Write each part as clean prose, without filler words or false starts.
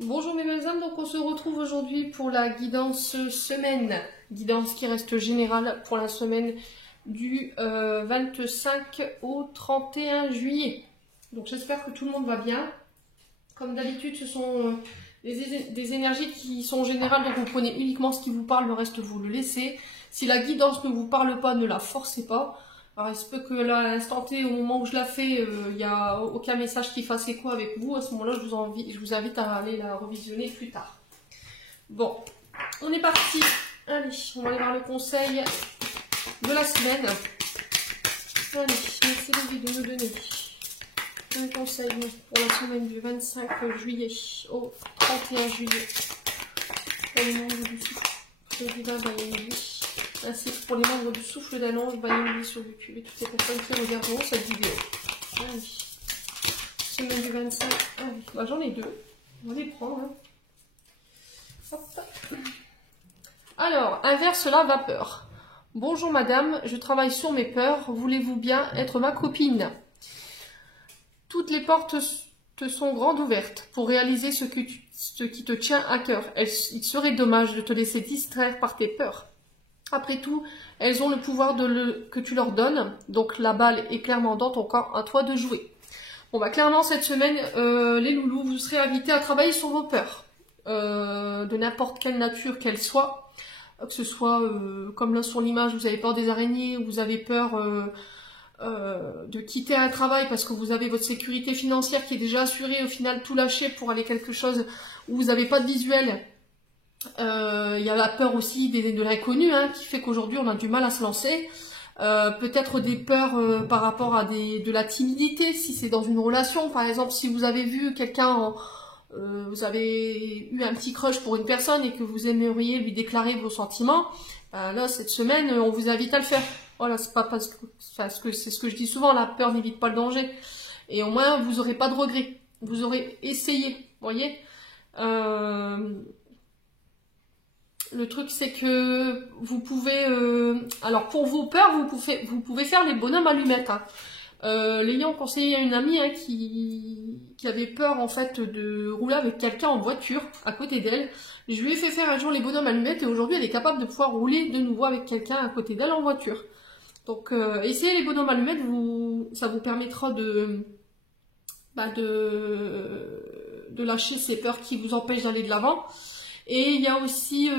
Bonjour mes belles âmes, donc on se retrouve aujourd'hui pour la guidance semaine, guidance qui reste générale pour la semaine du 25 au 31 juillet. Donc j'espère que tout le monde va bien. Comme d'habitude, ce sont des énergies qui sont générales, donc vous prenez uniquement ce qui vous parle, le reste vous le laissez. Si la guidance ne vous parle pas, ne la forcez pas. Alors, il se peut que là, à l'instant T, au moment où je la fais, il n'y a aucun message qui fasse écho avec vous. À ce moment-là, je vous invite à aller la revisionner plus tard. Bon, on est parti. Allez, on va aller voir le conseil de la semaine. Allez, merci Lévi de me donner un conseil pour la semaine du 25 juillet au 31 juillet. Pour les membres du souffle divin Bayangui. Ainsi que pour les membres du souffle d'annonce Bayangui sur YouTube et toutes les personnes qui regarderont cette vidéo. Allez. Semaine du 25. Allez. Bah, j'en ai deux. On va les prendre. Hein. Hop. Alors, inverse la vapeur. Bonjour madame, je travaille sur mes peurs. Voulez-vous bien être ma copine? Toutes les portes te sont grandes ouvertes pour réaliser ce qui te tient à cœur. Il serait dommage de te laisser distraire par tes peurs. Après tout, elles ont le pouvoir que tu leur donnes. Donc la balle est clairement dans ton camp, à toi de jouer. Bon bah clairement cette semaine, les loulous, vous serez invités à travailler sur vos peurs. De n'importe quelle nature qu'elles soient. Que ce soit, comme là sur l'image, vous avez peur des araignées, ou vous avez peur de quitter un travail parce que vous avez votre sécurité financière qui est déjà assurée, au final tout lâcher pour aller quelque chose où vous n'avez pas de visuel. Il y a la peur aussi de l'inconnu qui fait qu'aujourd'hui on a du mal à se lancer. Peut-être des peurs par rapport à de la timidité, si c'est dans une relation. Par exemple, si vous avez vu quelqu'un, vous avez eu un petit crush pour une personne et que vous aimeriez lui déclarer vos sentiments, là cette semaine on vous invite à le faire. Voilà, c'est pas parce que c'est ce que je dis souvent, la peur n'évite pas le danger. Et au moins vous n'aurez pas de regrets. Vous aurez essayé, vous voyez. Le truc, c'est que vous pouvez... alors, pour vos peurs, vous pouvez faire les bonhommes allumettes. L'ayant conseillé à une amie qui avait peur, en fait, de rouler avec quelqu'un en voiture, à côté d'elle. Je lui ai fait faire un jour les bonhommes allumettes, et aujourd'hui, elle est capable de pouvoir rouler de nouveau avec quelqu'un à côté d'elle en voiture. Donc, essayez les bonhommes allumettes, ça vous permettra de lâcher ces peurs qui vous empêchent d'aller de l'avant. Et il y a aussi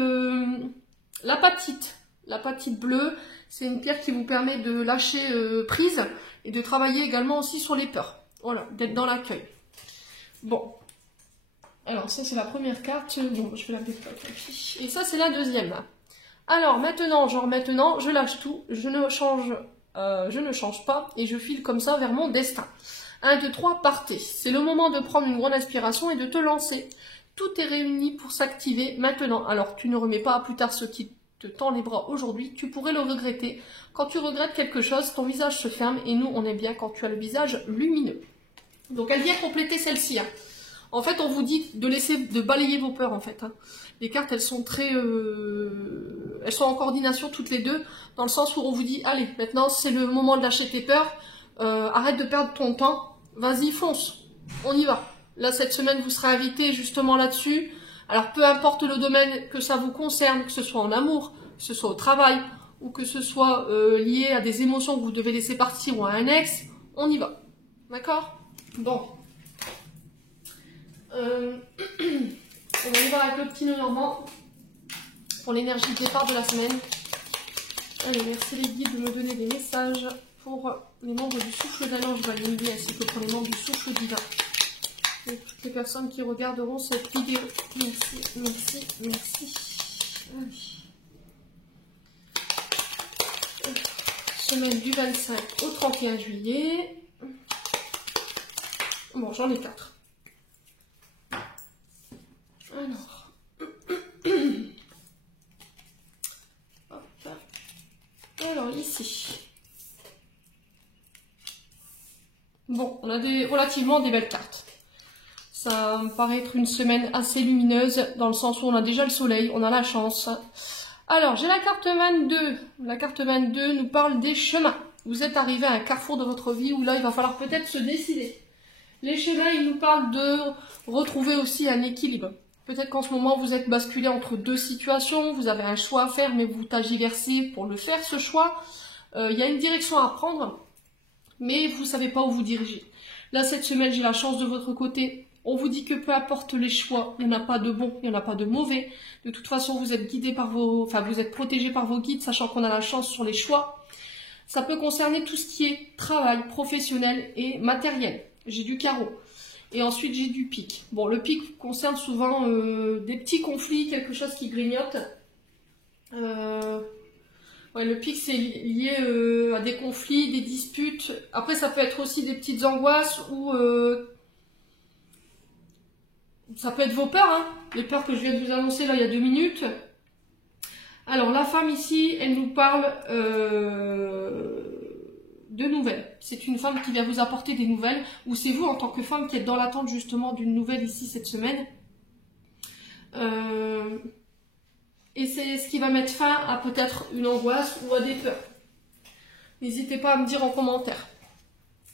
l'apatite. L'apatite bleue, c'est une pierre qui vous permet de lâcher prise et de travailler également aussi sur les peurs. Voilà, d'être dans l'accueil. Bon. Alors, ça, c'est la première carte. Bon, je vais la mettre. Et ça, c'est la deuxième. Alors, maintenant, je lâche tout. Je ne change pas et je file comme ça vers mon destin. 1, 2, 3, partez. C'est le moment de prendre une grande inspiration et de te lancer. Tout est réuni pour s'activer maintenant. Alors, tu ne remets pas à plus tard ce qui te tend les bras aujourd'hui. Tu pourrais le regretter. Quand tu regrettes quelque chose, ton visage se ferme. Et nous, on aime bien quand tu as le visage lumineux. Donc, elle vient compléter celle-ci. En fait, on vous dit de balayer vos peurs, en fait. Les cartes, elles sont elles sont en coordination toutes les deux. Dans le sens où on vous dit, allez, maintenant, c'est le moment de lâcher tes peurs. Arrête de perdre ton temps. Vas-y, fonce. On y va. Là, cette semaine, vous serez invité justement là-dessus. Alors, peu importe le domaine que ça vous concerne, que ce soit en amour, que ce soit au travail, ou que ce soit lié à des émotions que vous devez laisser partir ou à un ex, on y va. D'accord? Bon. On va y voir avec le petit nœud normand pour l'énergie de départ de la semaine. Allez, merci les guides de me donner des messages pour les membres du souffle d'Allange Bayangui ainsi que pour les membres du souffle divin. Et toutes les personnes qui regarderont cette vidéo. Merci, merci, merci. Allez. Semaine du 25 au 31 juillet. Bon, j'en ai 4. Alors. Hop. Alors, ici. Bon, on a relativement des belles cartes. Ça me paraît être une semaine assez lumineuse, dans le sens où on a déjà le soleil, on a la chance. Alors, j'ai la carte 22. La carte 22 nous parle des chemins. Vous êtes arrivé à un carrefour de votre vie où là, il va falloir peut-être se décider. Les schémas, ils nous parlent de retrouver aussi un équilibre. Peut-être qu'en ce moment, vous êtes basculé entre deux situations, vous avez un choix à faire, mais vous tergiversez pour le faire, ce choix. Il y a une direction à prendre, mais vous ne savez pas où vous diriger. Là, cette semaine, j'ai la chance de votre côté. On vous dit que peu importe les choix, il n'y en a pas de bon, il n'y en a pas de mauvais. De toute façon, vous êtes guidé par vous êtes protégé par vos guides, sachant qu'on a la chance sur les choix. Ça peut concerner tout ce qui est travail, professionnel et matériel. J'ai du carreau. Et ensuite, j'ai du pic. Bon, le pic concerne souvent des petits conflits, quelque chose qui grignote. Ouais, le pic, c'est lié à des conflits, des disputes. Après, ça peut être aussi des petites angoisses ou... ça peut être vos peurs, hein, les peurs que je viens de vous annoncer là il y a 2 minutes. Alors, la femme ici, elle nous parle de nouvelles. C'est une femme qui vient vous apporter des nouvelles, ou c'est vous en tant que femme qui êtes dans l'attente justement d'une nouvelle ici cette semaine. Et c'est ce qui va mettre fin à peut-être une angoisse ou à des peurs. N'hésitez pas à me dire en commentaire.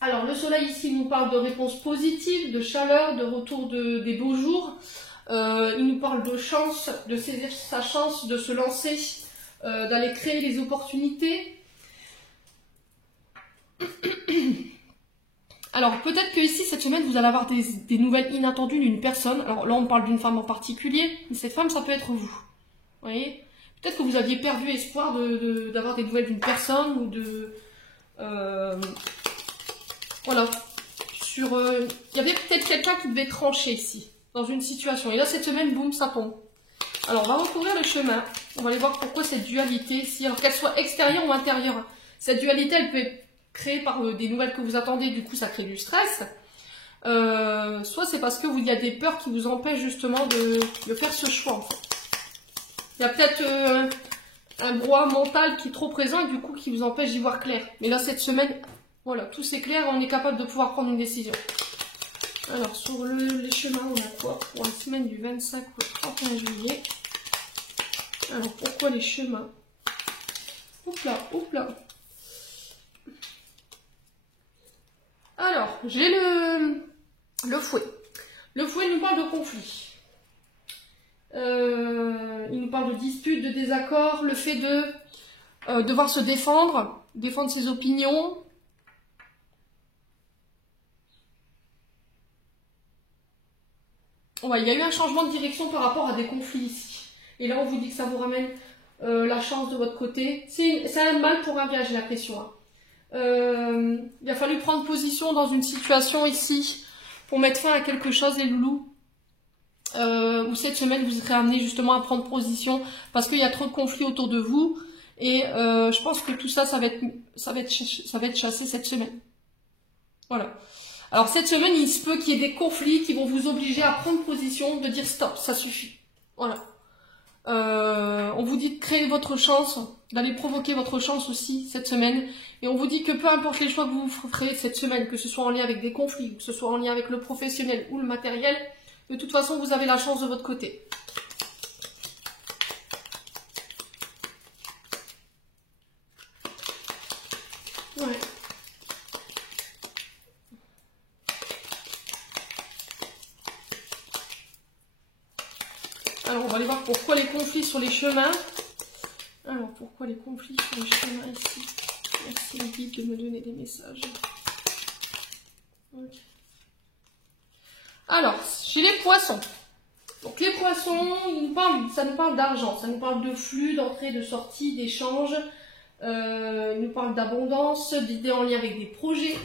Alors le soleil ici nous parle de réponses positives, de chaleur, de retour des beaux jours. Il nous parle de chance, de saisir sa chance, de se lancer, d'aller créer les opportunités. Alors peut-être que ici cette semaine vous allez avoir des nouvelles inattendues d'une personne. Alors là on parle d'une femme en particulier, mais cette femme ça peut être vous. Vous voyez, peut-être que vous aviez perdu espoir d'avoir des nouvelles d'une personne ou de... voilà. Il y avait peut-être quelqu'un qui devait trancher ici, dans une situation. Et là cette semaine, boum, ça tombe. Alors on va recouvrir le chemin. On va aller voir pourquoi cette dualité ici, alors qu'elle soit extérieure ou intérieure. Cette dualité, elle peut être créée par des nouvelles que vous attendez, du coup ça crée du stress. Soit c'est parce que il y a des peurs qui vous empêchent justement de faire ce choix en fait. Il y a peut-être un brouhaha mental qui est trop présent et du coup qui vous empêche d'y voir clair. Mais là cette semaine, voilà, tout c'est clair, on est capable de pouvoir prendre une décision. Alors sur les chemins, on a quoi pour la semaine du 25 au 31 juillet. Alors pourquoi les chemins? Oups là, oups là. Alors, j'ai le fouet. Le fouet nous parle de conflit. Il nous parle de disputes, de désaccords, le fait de devoir se défendre ses opinions. Ouais, il y a eu un changement de direction par rapport à des conflits ici. Et là, on vous dit que ça vous ramène la chance de votre côté. C'est un mal pour un bien, j'ai l'impression. Hein. Il a fallu prendre position dans une situation ici pour mettre fin à quelque chose, les loulous. Où cette semaine, vous serez amené justement à prendre position parce qu'il y a trop de conflits autour de vous. Et je pense que tout ça, ça va être chassé cette semaine. Voilà. Alors cette semaine, il se peut qu'il y ait des conflits qui vont vous obliger à prendre position, de dire stop, ça suffit. Voilà. On vous dit de créer votre chance, d'aller provoquer votre chance aussi cette semaine. Et on vous dit que peu importe les choix que vous ferez cette semaine, que ce soit en lien avec des conflits, que ce soit en lien avec le professionnel ou le matériel, de toute façon, vous avez la chance de votre côté. Ouais. Alors, on va aller voir pourquoi les conflits sur les chemins. Alors, pourquoi les conflits sur les chemins ici? Merci les guides de me donner des messages. Okay. Alors, chez les poissons. Donc les poissons, ça nous parle d'argent, ça nous parle de flux, d'entrée, de sortie, d'échange. Il nous parle d'abondance, d'idées en lien avec des projets.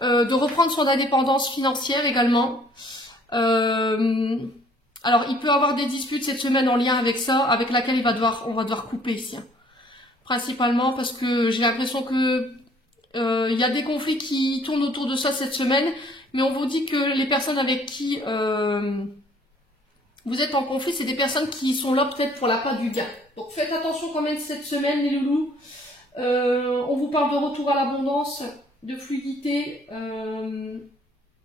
De reprendre son indépendance financière également. Alors, il peut avoir des disputes cette semaine en lien avec ça, avec laquelle on va devoir couper ici. Hein. Principalement parce que j'ai l'impression que il y a des conflits qui tournent autour de ça cette semaine, mais on vous dit que les personnes avec qui vous êtes en conflit, c'est des personnes qui sont là peut-être pour l'appât du gain. Donc faites attention quand même cette semaine les loulous. On vous parle de retour à l'abondance, de fluidité,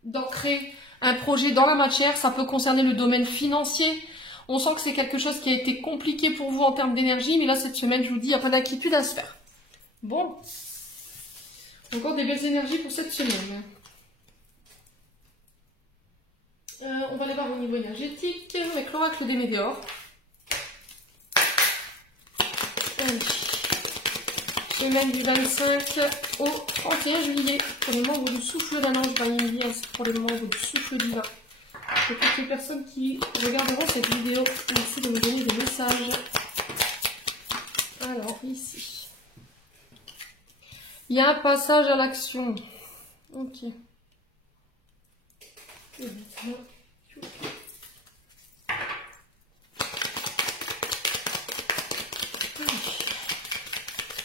d'ancrer un projet dans la matière. Ça peut concerner le domaine financier. On sent que c'est quelque chose qui a été compliqué pour vous en termes d'énergie, mais là cette semaine je vous dis, il n'y a pas d'inquiétude à se faire. Bon, encore des belles énergies pour cette semaine. On va aller voir au niveau énergétique avec l'oracle des Météores. Allez. Semaine du 25 au 31 juillet. Pour les membres du souffle d'un ange Vanille, ainsi que pour les membres du souffle divin. Pour toutes les personnes qui regarderont cette vidéo, merci de me donner des messages. Alors, ici. Il y a un passage à l'action. Ok. Et maintenant,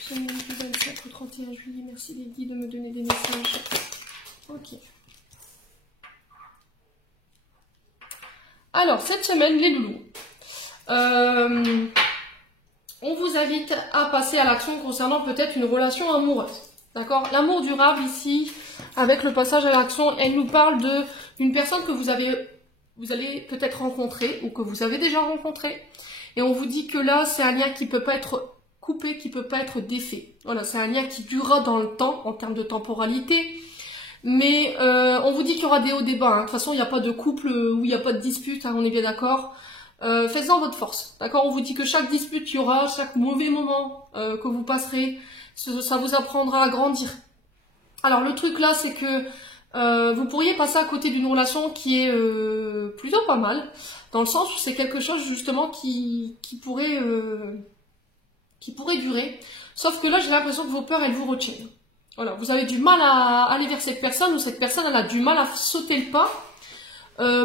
semaine du 25 au 31 juillet, merci les guides de me donner des messages. Ok. Alors, cette semaine, les loulous. On vous invite à passer à l'action concernant peut-être une relation amoureuse. D'accord? L'amour durable ici, avec le passage à l'action, elle nous parle d'une personne que vous allez peut-être rencontrer ou que vous avez déjà rencontré. Et on vous dit que là, c'est un lien qui ne peut pas être coupé, qui ne peut pas être défait. Voilà, c'est un lien qui durera dans le temps, en termes de temporalité. Mais on vous dit qu'il y aura des hauts, des bas. Hein. De toute façon, il n'y a pas de couple où il n'y a pas de dispute, hein, on est bien d'accord. Faites-en votre force. D'accord? On vous dit que chaque dispute qu'il y aura, chaque mauvais moment que vous passerez, ça vous apprendra à grandir. Alors le truc là, c'est que vous pourriez passer à côté d'une relation qui est plutôt pas mal, dans le sens où c'est quelque chose justement qui pourrait durer. Sauf que là, j'ai l'impression que vos peurs, elles vous retiennent. Voilà, vous avez du mal à aller vers cette personne, ou cette personne, elle a du mal à sauter le pas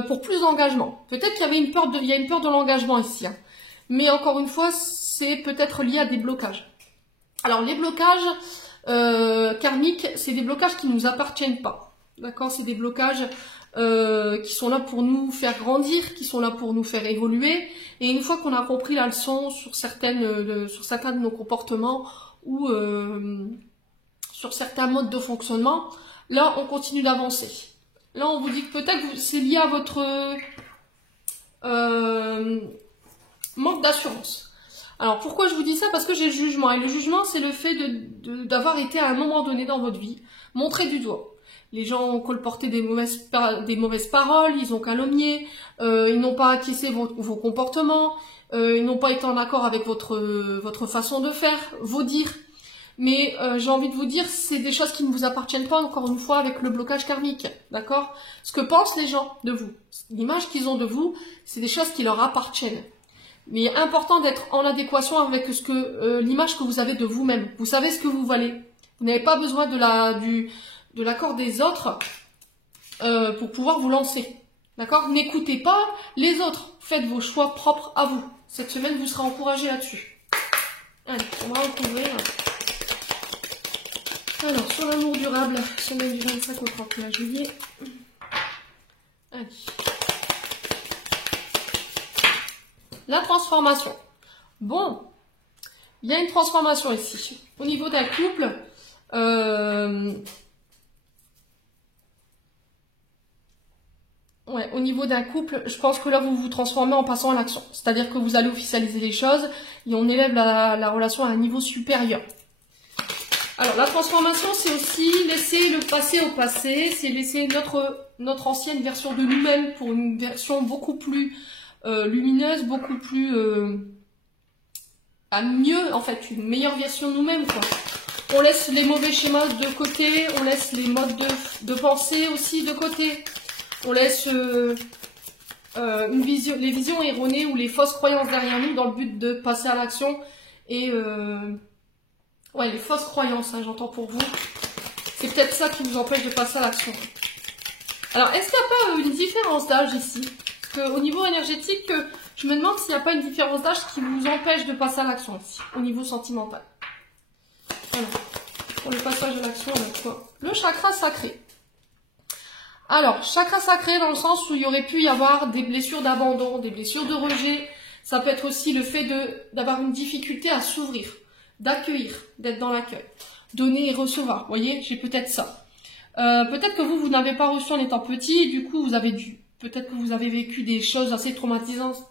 pour plus d'engagement. Peut-être qu'il y avait une peur de l'engagement ici. Hein. Mais encore une fois, c'est peut-être lié à des blocages. Alors, les blocages karmiques, c'est des blocages qui ne nous appartiennent pas. D'accord? C'est des blocages qui sont là pour nous faire grandir, qui sont là pour nous faire évoluer. Et une fois qu'on a compris la leçon sur certains de nos comportements ou sur certains modes de fonctionnement, là, on continue d'avancer. Là, on vous dit que peut-être que c'est lié à votre manque d'assurance. Alors, pourquoi je vous dis ça? Parce que j'ai le jugement. Et le jugement, c'est le fait d'avoir été à un moment donné dans votre vie montré du doigt. Les gens ont colporté des mauvaises paroles, ils ont calomnié, ils n'ont pas acquiescé vos comportements, ils n'ont pas été en accord avec votre façon de faire, vos dires. Mais j'ai envie de vous dire, c'est des choses qui ne vous appartiennent pas, encore une fois, avec le blocage karmique, d'accord? Ce que pensent les gens de vous, l'image qu'ils ont de vous, c'est des choses qui leur appartiennent. Mais il est important d'être en adéquation avec l'image que vous avez de vous-même. Vous savez ce que vous valez. Vous n'avez pas besoin de l'accord des autres pour pouvoir vous lancer, d'accord? N'écoutez pas les autres, faites vos choix propres à vous. Cette semaine, vous serez encouragé là-dessus. Allez, on va recouvrir. Alors, sur l'amour durable, semaine du 25 au 31 juillet. Allez. La transformation. Bon, il y a une transformation ici. Au niveau d'un couple, au niveau d'un couple, je pense que là, vous vous transformez en passant à l'action. C'est-à-dire que vous allez officialiser les choses et on élève la relation à un niveau supérieur. Alors, la transformation, c'est aussi laisser le passé au passé, c'est laisser notre ancienne version de nous-mêmes pour une version beaucoup plus lumineuse, beaucoup plus mieux, en fait, une meilleure version de nous-mêmes, quoi. On laisse les mauvais schémas de côté, on laisse les modes de pensée aussi de côté, on laisse les visions erronées ou les fausses croyances derrière nous dans le but de passer à l'action et ouais, les fausses croyances, hein, j'entends pour vous. C'est peut-être ça qui vous empêche de passer à l'action. Alors, est-ce qu'il n'y a pas une différence d'âge ici? Parce qu'au niveau énergétique, je me demande s'il n'y a pas une différence d'âge qui vous empêche de passer à l'action ici, au niveau sentimental. Voilà. Pour le passage à l'action, on a quoi? Le chakra sacré. Alors, chakra sacré dans le sens où il y aurait pu y avoir des blessures d'abandon, des blessures de rejet. Ça peut être aussi le fait d'avoir une difficulté à s'ouvrir, d'accueillir, d'être dans l'accueil, donner et recevoir. Vous voyez, j'ai peut-être ça. Peut-être que vous n'avez pas reçu en étant petit, du coup, peut-être que vous avez vécu des choses assez traumatisantes,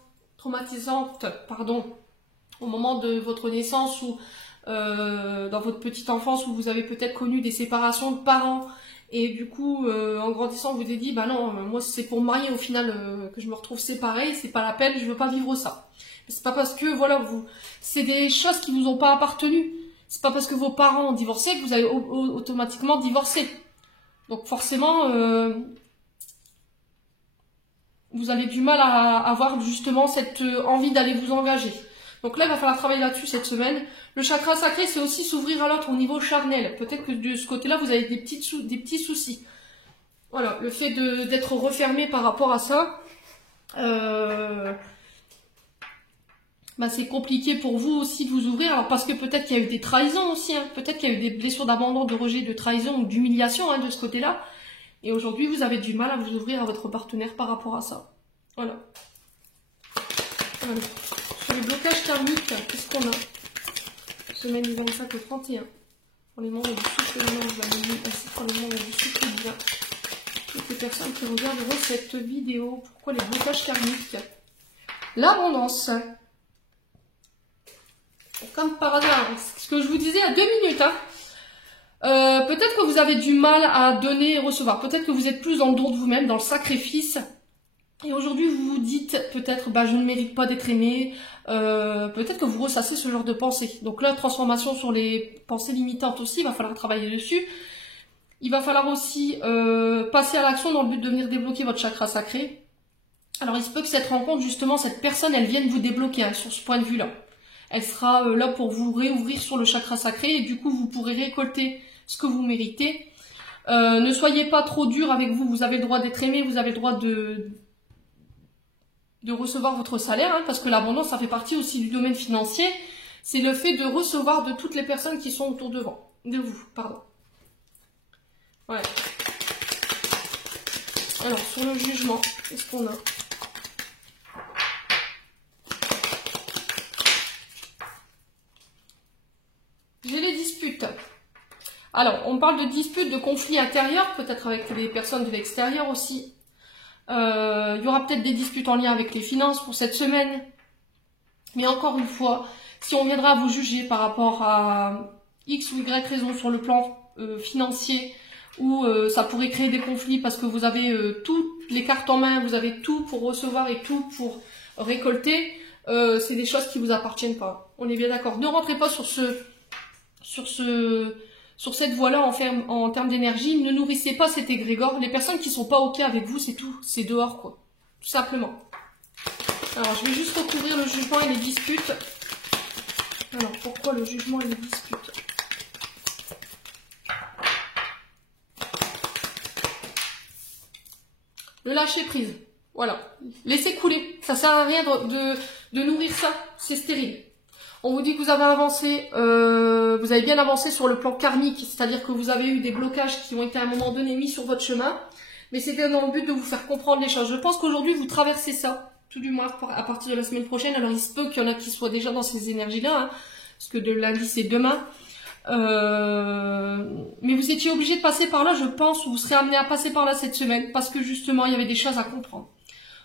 au moment de votre naissance ou dans votre petite enfance où vous avez peut-être connu des séparations de parents Et du coup, en grandissant, vous vous êtes dit, bah non, moi c'est pour me marier au final que je me retrouve séparée, c'est pas la peine, je veux pas vivre ça. C'est pas parce que, voilà, c'est des choses qui vous ont pas appartenu. C'est pas parce que vos parents ont divorcé que vous allez automatiquement divorcer. Donc forcément, vous avez du mal à avoir justement cette envie d'aller vous engager. Donc là, il va falloir travailler là-dessus cette semaine. Le chakra sacré, c'est aussi s'ouvrir à l'autre au niveau charnel. Peut-être que de ce côté-là, vous avez des petits soucis. Voilà, le fait d'être refermé par rapport à ça, bah c'est compliqué pour vous aussi de vous ouvrir. Alors parce que peut-être qu'il y a eu des trahisons aussi, hein. Peut-être qu'il y a eu des blessures d'abandon, de rejet, de trahison ou d'humiliation de ce côté-là. Et aujourd'hui, vous avez du mal à vous ouvrir à votre partenaire par rapport à ça. Voilà. Voilà. Sur les blocages karmiques, qu'est-ce qu'on a? Semaine du 25 au 31. Pour les membres du souffle de l'ange, ainsi pour les membres du souffle divin. Toutes les personnes qui regarderont cette vidéo. Pourquoi les blocages karmiques? L'abondance. Comme par hasard, ce que je vous disais à 2 minutes. Peut-être que vous avez du mal à donner et recevoir. Peut-être que vous êtes plus dans le don de vous-même, dans le sacrifice. Et aujourd'hui, vous vous dites peut-être, bah, je ne mérite pas d'être aimé. Peut-être que vous ressassez ce genre de pensée. Donc là, transformation sur les pensées limitantes aussi, il va falloir travailler dessus. Il va falloir aussi passer à l'action dans le but de venir débloquer votre chakra sacré. Alors, il se peut que cette rencontre, justement, cette personne, elle vienne vous débloquer sur ce point de vue-là. Elle sera là pour vous réouvrir sur le chakra sacré et du coup, vous pourrez récolter ce que vous méritez. Ne soyez pas trop dur avec vous. Vous avez le droit d'être aimé, vous avez le droit de recevoir votre salaire, parce que l'abondance, ça fait partie aussi du domaine financier. C'est le fait de recevoir de toutes les personnes qui sont autour de vous. Pardon. Voilà. Alors, sur le jugement, qu'est-ce qu'on a? J'ai les disputes. Alors, on parle de disputes, de conflits intérieurs, peut-être avec les personnes de l'extérieur aussi. Il y aura peut-être des disputes en lien avec les finances pour cette semaine. Mais encore une fois, si on viendra vous juger par rapport à X ou Y raison sur le plan financier, ou ça pourrait créer des conflits parce que vous avez toutes les cartes en main, vous avez tout pour recevoir et tout pour récolter, c'est des choses qui vous appartiennent pas. On est bien d'accord. Ne rentrez pas sur cette voie-là en termes d'énergie. Ne nourrissez pas cet égrégore. Les personnes qui sont pas OK avec vous, c'est tout. C'est dehors, quoi. Tout simplement. Alors, je vais juste recouvrir le jugement et les disputes. Alors, pourquoi le jugement et les disputes? Le lâcher prise. Voilà. Laissez couler. Ça sert à rien de nourrir ça. C'est stérile. On vous dit que vous avez avancé, vous avez bien avancé sur le plan karmique, c'est-à-dire que vous avez eu des blocages qui ont été à un moment donné mis sur votre chemin, mais c'était dans le but de vous faire comprendre les choses. Je pense qu'aujourd'hui vous traversez ça, tout du moins à partir de la semaine prochaine. Alors il se peut qu'il y en a qui soient déjà dans ces énergies-là, parce que de lundi c'est demain. Mais vous étiez obligé de passer par là, je pense, ou vous serez amené à passer par là cette semaine, parce que justement il y avait des choses à comprendre.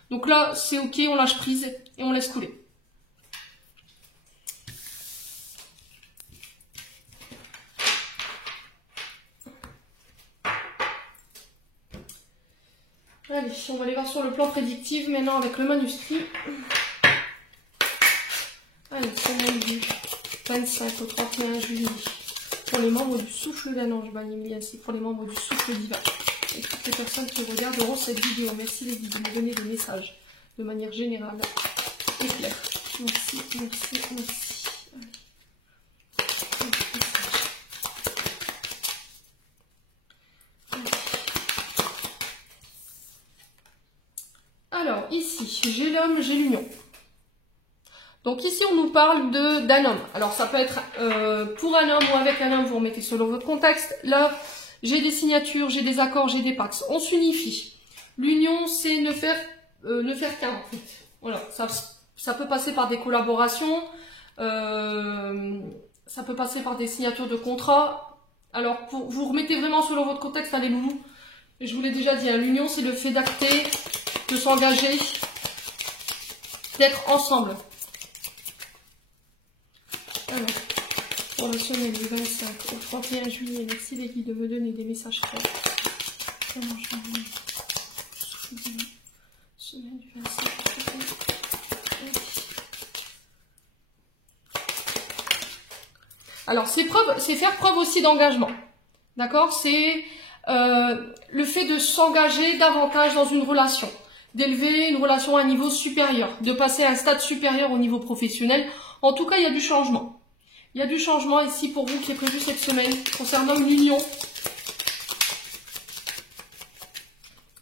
Donc là c'est ok, on lâche prise et on laisse couler. Allez, on va aller voir sur le plan prédictif maintenant avec le manuscrit. Allez, semaine du 25 au 31 juillet. Pour les membres du souffle d'un ange, ainsi pour les membres du souffle divin. Et toutes les personnes qui regarderont cette vidéo. Merci les guides de me donner des messages de manière générale et claire. Merci, merci, merci. Alors, ici, j'ai l'homme, j'ai l'union. Donc ici, on nous parle d'un homme. Alors, ça peut être pour un homme ou avec un homme, vous remettez selon votre contexte. Là, j'ai des signatures, j'ai des accords, j'ai des pactes. On s'unifie. L'union, c'est ne faire qu'un, en fait. Voilà, ça peut passer par des collaborations, ça peut passer par des signatures de contrats. Alors, vous remettez vraiment selon votre contexte, les loulous. Je vous l'ai déjà dit, l'union, c'est le fait d'acter, de s'engager, d'être ensemble. Alors, pour la semaine du 25 au 31 juillet, merci les guides de me donner des messages clairs. Alors, je vais semaine du 25. Alors, c'est faire preuve aussi d'engagement. D'accord? C'est le fait de s'engager davantage dans une relation, d'élever une relation à un niveau supérieur, de passer à un stade supérieur au niveau professionnel. En tout cas, il y a du changement. Il y a du changement ici pour vous qui est prévu cette semaine concernant l'union.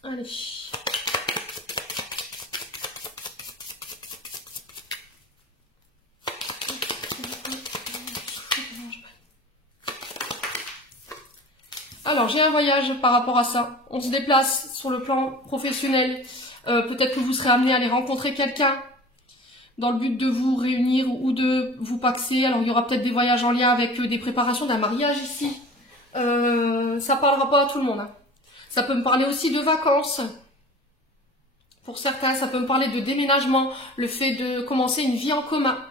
Allez. Alors, j'ai un voyage par rapport à ça. On se déplace sur le plan professionnel. Peut-être que vous serez amené à aller rencontrer quelqu'un dans le but de vous réunir ou de vous paxer. Alors, il y aura peut-être des voyages en lien avec des préparations d'un mariage ici. Ça parlera pas à tout le monde. Hein. Ça peut me parler aussi de vacances. Pour certains, ça peut me parler de déménagement, le fait de commencer une vie en commun.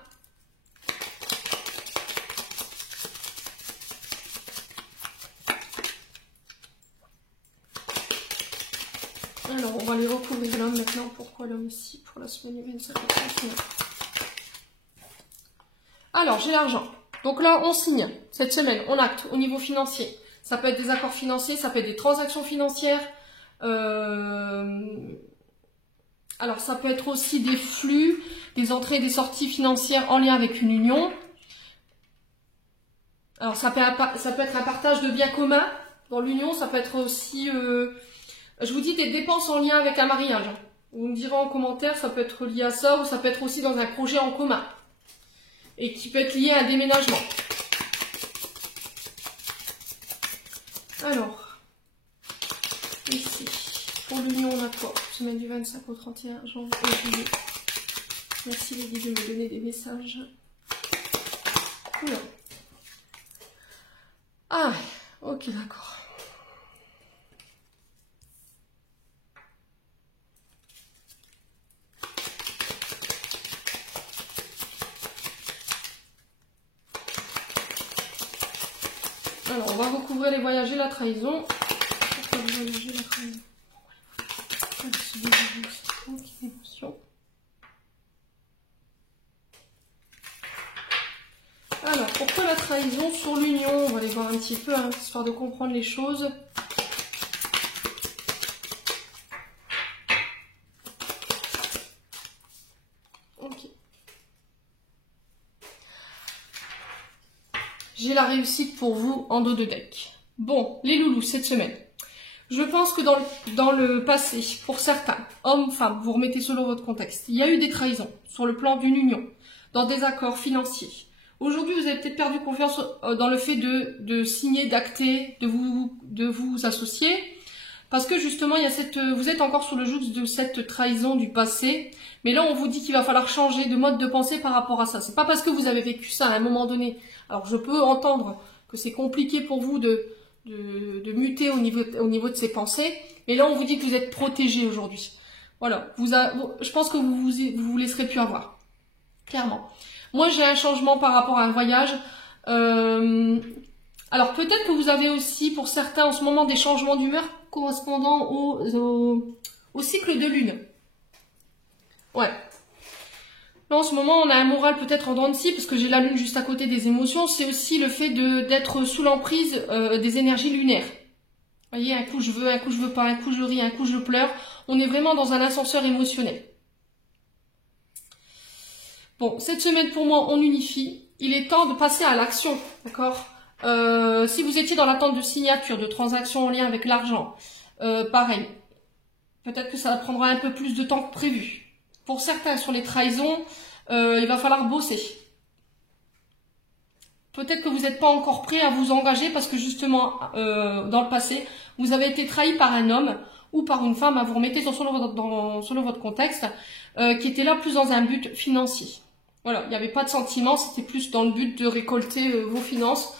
Alors, on va aller recouvrir l'homme maintenant. Pourquoi l'homme ici pour la semaine du 25 au 31. Alors, j'ai l'argent. Donc là, on signe. Cette semaine, on acte au niveau financier. Ça peut être des accords financiers, ça peut être des transactions financières. Alors, ça peut être aussi des flux, des entrées et des sorties financières en lien avec une union. Alors, ça peut être un partage de biens communs dans l'union. Ça peut être aussi... je vous dis des dépenses en lien avec un mariage. Vous me direz en commentaire, ça peut être lié à ça ou ça peut être aussi dans un projet en commun. Et qui peut être lié à un déménagement. Alors, ici, pour l'union, on a quoi? Semaine du 25 au 31 janvier. Merci les guides de me donner des messages. Oula. Ah, ok, d'accord. Alors, on va recouvrir les voyages et la trahison. Pourquoi les voyages et la trahison? Alors, pourquoi la trahison sur l'union? On va aller voir un petit peu, hein, histoire de comprendre les choses. Ok. J'ai la réussite pour vous en dos de deck. Bon, les loulous, cette semaine. Je pense que dans le passé, pour certains, hommes, femmes, vous remettez selon votre contexte, il y a eu des trahisons sur le plan d'une union, dans des accords financiers. Aujourd'hui, vous avez peut-être perdu confiance dans le fait de signer, d'acter, de vous associer, parce que justement, il y a vous êtes encore sur le joug de cette trahison du passé, mais là, on vous dit qu'il va falloir changer de mode de pensée par rapport à ça. C'est pas parce que vous avez vécu ça à un moment donné. Alors, je peux entendre que c'est compliqué pour vous de muter au niveau de ses pensées. Mais là, on vous dit que vous êtes protégé aujourd'hui. Voilà. Je pense que vous laisserez plus avoir. Clairement. Moi, j'ai un changement par rapport à un voyage. Alors, peut-être que vous avez aussi, pour certains, en ce moment, des changements d'humeur correspondant au cycle de lune. Ouais. Là, en ce moment, on a un moral peut-être en dents de scie, parce que j'ai la lune juste à côté des émotions. C'est aussi le fait d'être sous l'emprise des énergies lunaires. Vous voyez, un coup je veux pas, un coup je ris, un coup je pleure. On est vraiment dans un ascenseur émotionnel. Bon, cette semaine pour moi, on unifie. Il est temps de passer à l'action, d'accord? Si vous étiez dans l'attente de signature, de transactions en lien avec l'argent, pareil. Peut-être que ça prendra un peu plus de temps que prévu. Pour certains, sur les trahisons, il va falloir bosser. Peut-être que vous n'êtes pas encore prêt à vous engager parce que justement, dans le passé, vous avez été trahi par un homme ou par une femme, vous remettez selon votre contexte, qui était là plus dans un but financier. Voilà, il n'y avait pas de sentiment, c'était plus dans le but de récolter vos finances.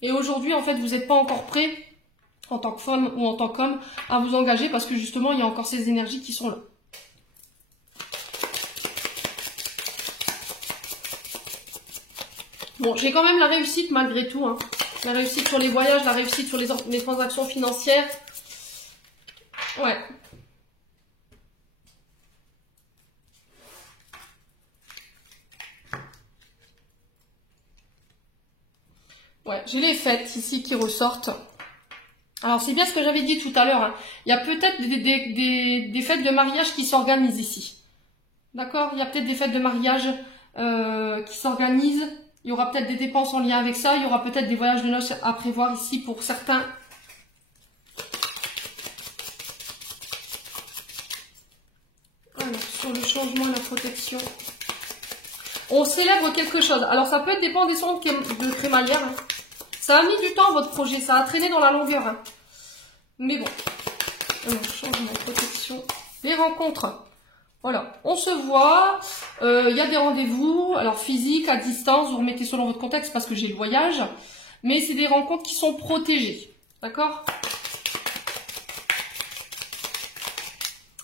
Et aujourd'hui, en fait, vous n'êtes pas encore prêt, en tant que femme ou en tant qu'homme, à vous engager parce que justement, il y a encore ces énergies qui sont là. Bon, j'ai quand même la réussite malgré tout. Hein. La réussite sur les voyages, la réussite sur les transactions financières. Ouais. Ouais, j'ai les fêtes ici qui ressortent. Alors, c'est bien ce que j'avais dit tout à l'heure. Hein. Il y a peut-être des fêtes de mariage qui s'organisent ici. D'accord? Il y a peut-être des fêtes de mariage qui s'organisent. Il y aura peut-être des dépenses en lien avec ça. Il y aura peut-être des voyages de noces à prévoir ici pour certains. Alors, sur le changement et la protection. On célèbre quelque chose. Alors, ça peut être des pendaisons de crémaillère. Hein. Ça a mis du temps, votre projet. Ça a traîné dans la longueur. Hein. Mais bon. Alors, changement, protection. Les rencontres. Voilà. On se voit. Il y a des rendez-vous. Alors, physique, à distance. Vous remettez selon votre contexte parce que j'ai le voyage. Mais c'est des rencontres qui sont protégées. D'accord?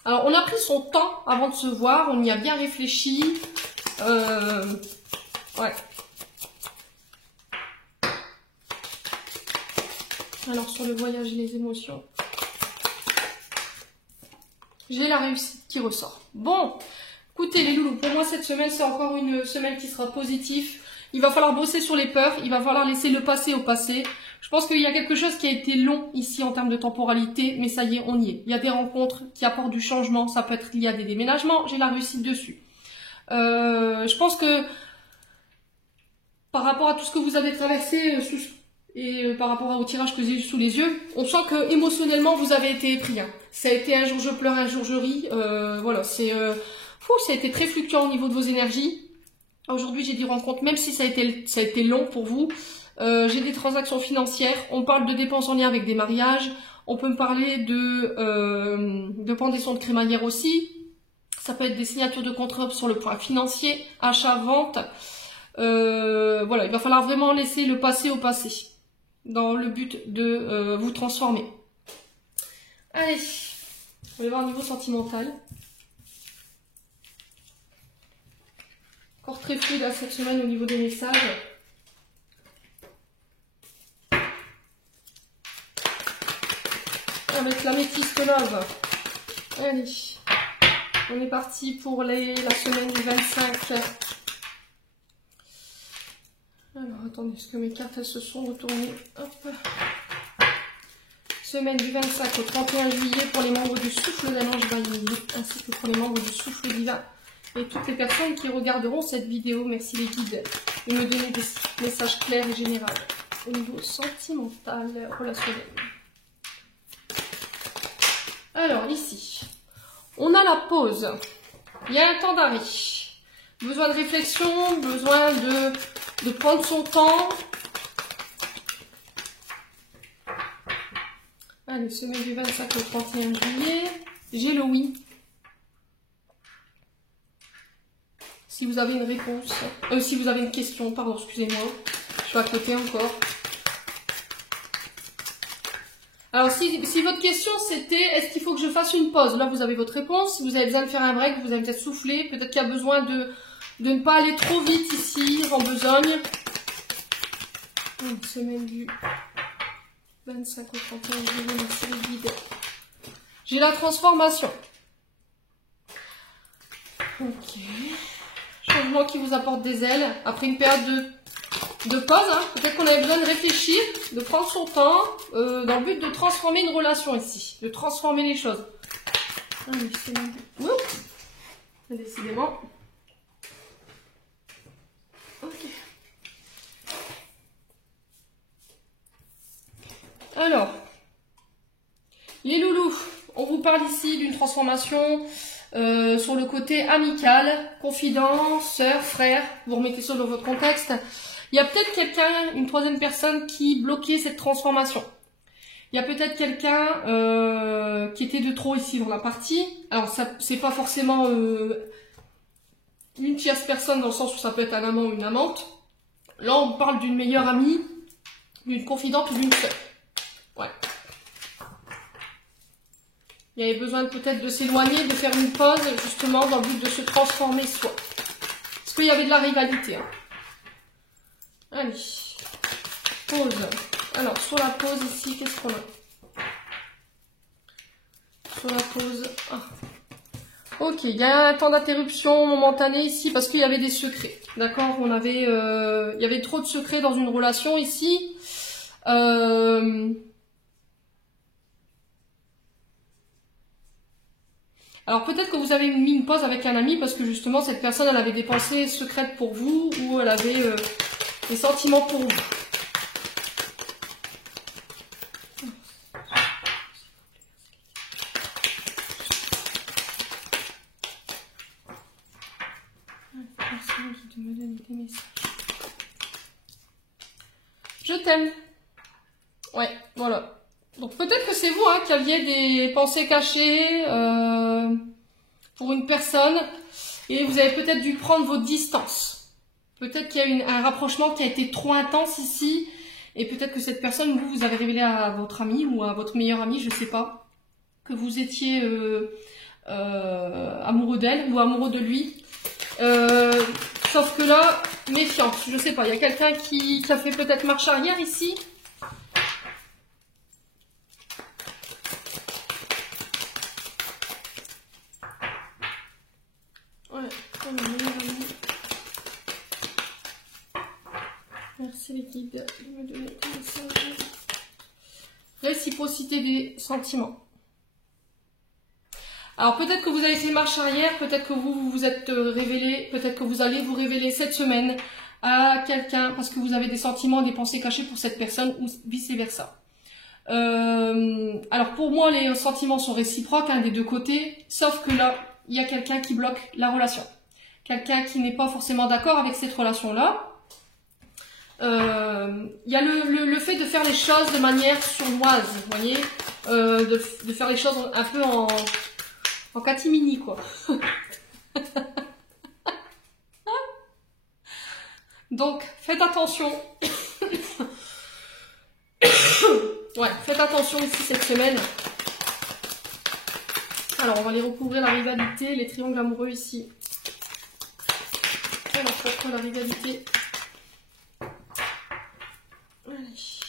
Alors, on a pris son temps avant de se voir. On y a bien réfléchi. Ouais. Alors, sur le voyage et les émotions, j'ai la réussite qui ressort. Bon, écoutez les loulous, pour moi, cette semaine, c'est encore une semaine qui sera positive. Il va falloir bosser sur les peurs, il va falloir laisser le passé au passé. Je pense qu'il y a quelque chose qui a été long ici en termes de temporalité, mais ça y est, on y est. Il y a des rencontres qui apportent du changement, ça peut être lié à des déménagements, j'ai la réussite dessus. Je pense que par rapport à tout ce que vous avez traversé et par rapport au tirage que j'ai eu sous les yeux, on sent que émotionnellement vous avez été pris. Hein. Ça a été un jour je pleure, un jour je ris. Voilà, ça a été très fluctuant au niveau de vos énergies. Aujourd'hui j'ai des rencontres, même si ça a été long pour vous. J'ai des transactions financières. On parle de dépenses en lien avec des mariages. On peut me parler de pendaisons de crémaillère aussi. Ça peut être des signatures de contrats sur le point financier, achat, vente. Voilà, il va falloir vraiment laisser le passé au passé dans le but de vous transformer. Allez, on va voir au niveau sentimental. Encore très fluide cette semaine au niveau des messages. Avec l'améthyste love. Allez, on est parti pour la semaine du 25. Alors, attendez, est-ce que mes cartes elles se sont retournées? Hop. Semaine du 25 au 31 juillet pour les membres du souffle d'un ange vaillé, ainsi que pour les membres du souffle divin. Et toutes les personnes qui regarderont cette vidéo, merci les guides, et me donner des messages clairs et généraux au niveau sentimental, relationnel. Alors, ici, on a la pause. Il y a un temps d'arrêt. Besoin de réflexion, besoin de prendre son temps. Allez, semaine du 25 au 31 juillet. J'ai le oui. Si vous avez une réponse, si vous avez une question, pardon, excusez-moi. Je suis à côté encore. Alors, si votre question c'était, est-ce qu'il faut que je fasse une pause? Là, vous avez votre réponse. Si vous avez besoin de faire un break, vous allez peut-être souffler. Peut-être qu'il y a besoin de ne pas aller trop vite ici, en besogne. Semaine du 25 au 31 juillet, merci les guides. J'ai la transformation. Ok. Changement qui vous apporte des ailes. Après une période de pause, hein. Peut-être qu'on avait besoin de réfléchir, de prendre son temps, dans le but de transformer une relation ici. De transformer les choses. Allez, décidément. Ok. Alors, les loulous, on vous parle ici d'une transformation sur le côté amical, confident, sœur, frère, vous remettez ça dans votre contexte. Il y a peut-être quelqu'un, une troisième personne qui bloquait cette transformation. Il y a peut-être quelqu'un qui était de trop ici dans la partie. Alors, c'est pas forcément une tierce personne dans le sens où ça peut être un amant ou une amante. Là, on parle d'une meilleure amie, d'une confidente ou d'une sœur. Ouais. Il y avait besoin peut-être de s'éloigner, de faire une pause, justement, dans le but de se transformer soi. Parce qu'il y avait de la rivalité. Hein. Allez. Pause. Alors, sur la pause ici, qu'est-ce qu'on a? Sur la pause. Ah. Ok, il y a un temps d'interruption momentané ici parce qu'il y avait des secrets. D'accord, il y avait trop de secrets dans une relation ici. Alors peut-être que vous avez mis une pause avec un ami parce que justement cette personne elle avait des pensées secrètes pour vous ou elle avait des sentiments pour vous. Je t'aime. Ouais, voilà. Donc peut-être que c'est vous qui aviez des pensées cachées pour une personne et vous avez peut-être dû prendre vos distances. Peut-être qu'il y a eu un rapprochement qui a été trop intense ici et peut-être que cette personne, vous avez révélé à votre ami ou à votre meilleur ami, je sais pas, que vous étiez amoureux d'elle ou amoureux de lui. Sauf que là, méfiance, je sais pas, il y a quelqu'un qui a fait peut-être marche arrière ici. Ouais, comme meilleur ami. Merci les guides de me donner des messages. Réciprocité des sentiments. Alors peut-être que vous avez fait marche arrière, peut-être que vous vous êtes révélé, peut-être que vous allez vous révéler cette semaine à quelqu'un parce que vous avez des sentiments, des pensées cachées pour cette personne ou vice versa. Alors pour moi les sentiments sont réciproques des deux côtés, sauf que là il y a quelqu'un qui bloque la relation, quelqu'un qui n'est pas forcément d'accord avec cette relation-là. Il y a le fait de faire les choses de manière sournoise, vous voyez, de faire les choses un peu en catimini, quoi. Donc, faites attention. Ouais, faites attention ici cette semaine. Alors, on va les recouvrir la rivalité, les triangles amoureux ici. Alors, pourquoi la rivalité? Allez.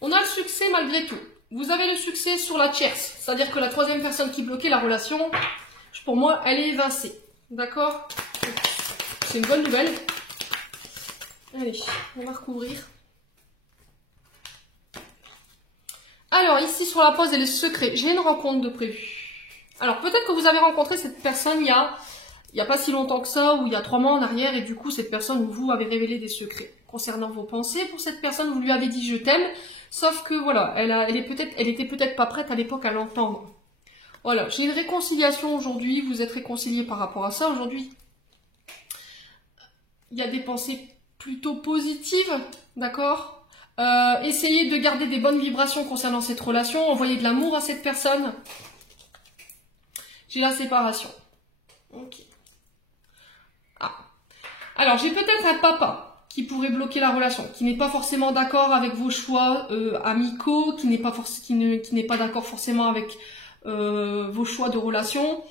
On a le succès malgré tout. Vous avez le succès sur la tierce, c'est-à-dire que la troisième personne qui bloquait la relation, pour moi, elle est évincée. D'accord? C'est une bonne nouvelle. Allez, on va recouvrir. Alors, ici sur la pause et les secrets, j'ai une rencontre de prévu. Alors, peut-être que vous avez rencontré cette personne il y a pas si longtemps que ça, ou il y a 3 mois en arrière, et du coup, cette personne, vous avez révélé des secrets. Concernant vos pensées, pour cette personne, vous lui avez dit « je t'aime », sauf que voilà, elle était peut-être pas prête à l'époque à l'entendre. Voilà, j'ai une réconciliation aujourd'hui, vous êtes réconciliés par rapport à ça aujourd'hui. Il y a des pensées plutôt positives, d'accord? Essayez de garder des bonnes vibrations concernant cette relation, envoyez de l'amour à cette personne. J'ai la séparation. Ok. Ah. Alors, j'ai peut-être un papa qui pourrait bloquer la relation, qui n'est pas forcément d'accord avec vos choix amicaux, qui n'est pas d'accord forcément avec vos choix de relation.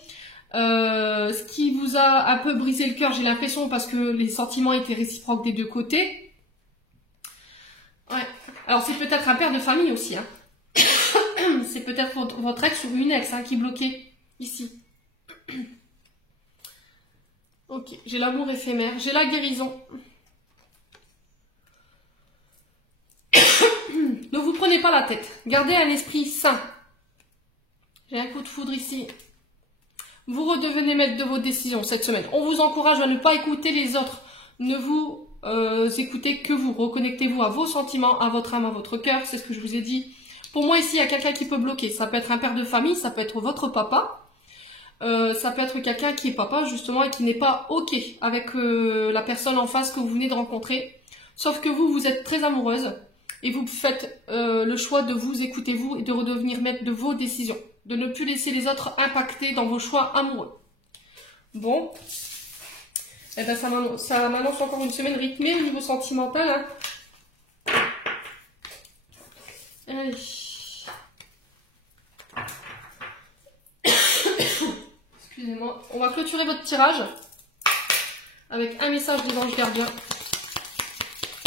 Ce qui vous a un peu brisé le cœur, j'ai l'impression, parce que les sentiments étaient réciproques des deux côtés. Ouais. Alors, c'est peut-être un père de famille aussi. Hein. C'est peut-être votre ex ou une ex qui bloquait ici. Ok, j'ai l'amour éphémère, j'ai la guérison. Ne vous prenez pas la tête, gardez un esprit sain. J'ai un coup de foudre ici. Vous redevenez maître de vos décisions cette semaine. On vous encourage à ne pas écouter les autres. Ne vous écoutez que vous. Reconnectez-vous à vos sentiments, à votre âme, à votre cœur. C'est ce que je vous ai dit. Pour moi, ici, il y a quelqu'un qui peut bloquer. Ça peut être un père de famille, ça peut être votre papa. Ça peut être quelqu'un qui est papa, justement, et qui n'est pas OK avec la personne en face que vous venez de rencontrer. Sauf que vous êtes très amoureuse. Et vous faites le choix de vous écouter vous et de redevenir maître de vos décisions. De ne plus laisser les autres impacter dans vos choix amoureux. Bon. Eh ben, ça m'annonce encore une semaine rythmée au niveau sentimental. Hein. Allez. Excusez-moi. On va clôturer votre tirage. avec un message des anges gardiens.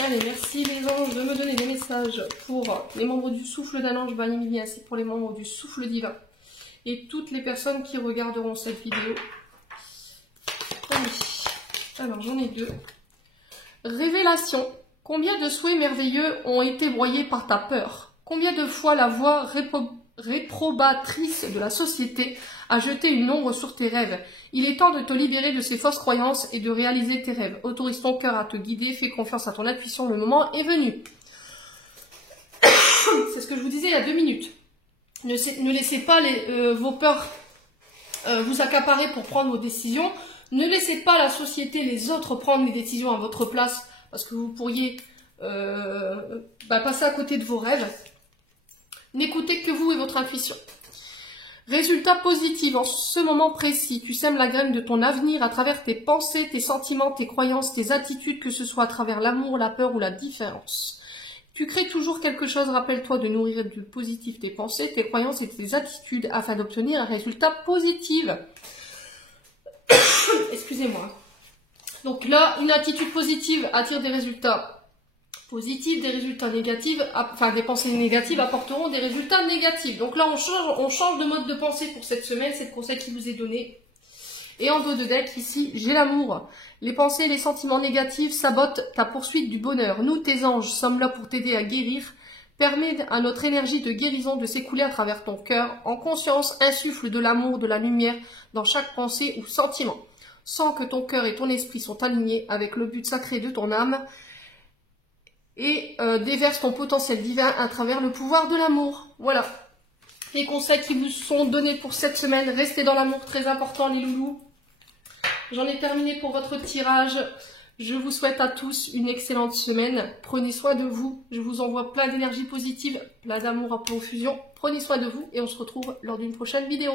Allez, merci les anges de me donner des messages pour les membres du souffle d'un ange Banimini, ainsi pour les membres du souffle divin et toutes les personnes qui regarderont cette vidéo. Allez, alors j'en ai 2. Révélation. Combien de souhaits merveilleux ont été broyés par ta peur? Combien de fois la voix réprobatrice de la société a jeté une ombre sur tes rêves? Il est temps de te libérer de ces fausses croyances et de réaliser tes rêves. Autorise ton cœur à te guider, fais confiance à ton intuition, le moment est venu. C'est ce que je vous disais il y a 2 minutes. Ne laissez pas vos peurs vous accaparer pour prendre vos décisions. Ne laissez pas la société, les autres prendre les décisions à votre place, parce que vous pourriez passer à côté de vos rêves. N'écoutez que vous et votre intuition. Résultat positif, en ce moment précis, tu sèmes la graine de ton avenir à travers tes pensées, tes sentiments, tes croyances, tes attitudes, que ce soit à travers l'amour, la peur ou la différence. Tu crées toujours quelque chose, rappelle-toi de nourrir du positif tes pensées, tes croyances et tes attitudes afin d'obtenir un résultat positif. Excusez-moi. Donc là, une attitude positive attire des résultats positifs, des résultats négatifs, enfin des pensées négatives apporteront des résultats négatifs. Donc là, on change de mode de pensée pour cette semaine, c'est le conseil qui vous est donné. Et en dos de deck, ici, j'ai l'amour. Les pensées et les sentiments négatifs sabotent ta poursuite du bonheur. Nous, tes anges, sommes là pour t'aider à guérir. Permets à notre énergie de guérison de s'écouler à travers ton cœur. En conscience, insuffle de l'amour, de la lumière dans chaque pensée ou sentiment. Sens que ton cœur et ton esprit sont alignés avec le but sacré de ton âme. Et déverse ton potentiel divin à travers le pouvoir de l'amour. Voilà. Les conseils qui vous sont donnés pour cette semaine. Restez dans l'amour, très important les loulous. J'en ai terminé pour votre tirage. Je vous souhaite à tous une excellente semaine. Prenez soin de vous. Je vous envoie plein d'énergie positive, plein d'amour en profusion. Prenez soin de vous et on se retrouve lors d'une prochaine vidéo.